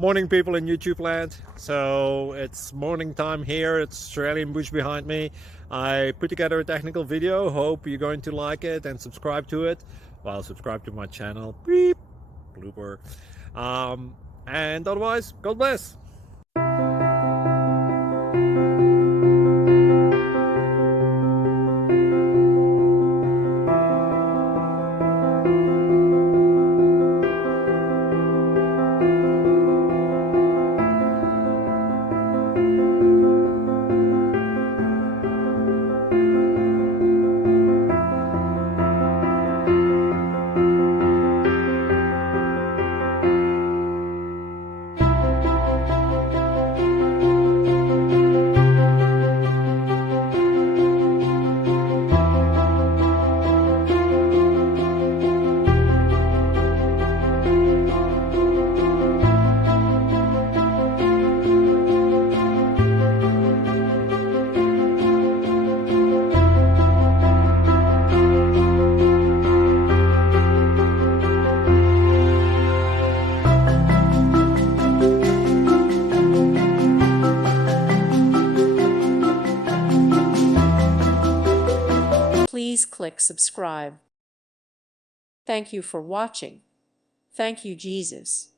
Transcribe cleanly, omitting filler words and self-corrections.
Morning, people in YouTube land. So it's morning time here. It's Australian bush behind me. I put together a technical video. Hope you're going to like it and subscribe to it. Well, subscribe to my channel. Beep. Blooper. And otherwise, God bless. Please click subscribe. Thank you for watching. Thank you, Jesus.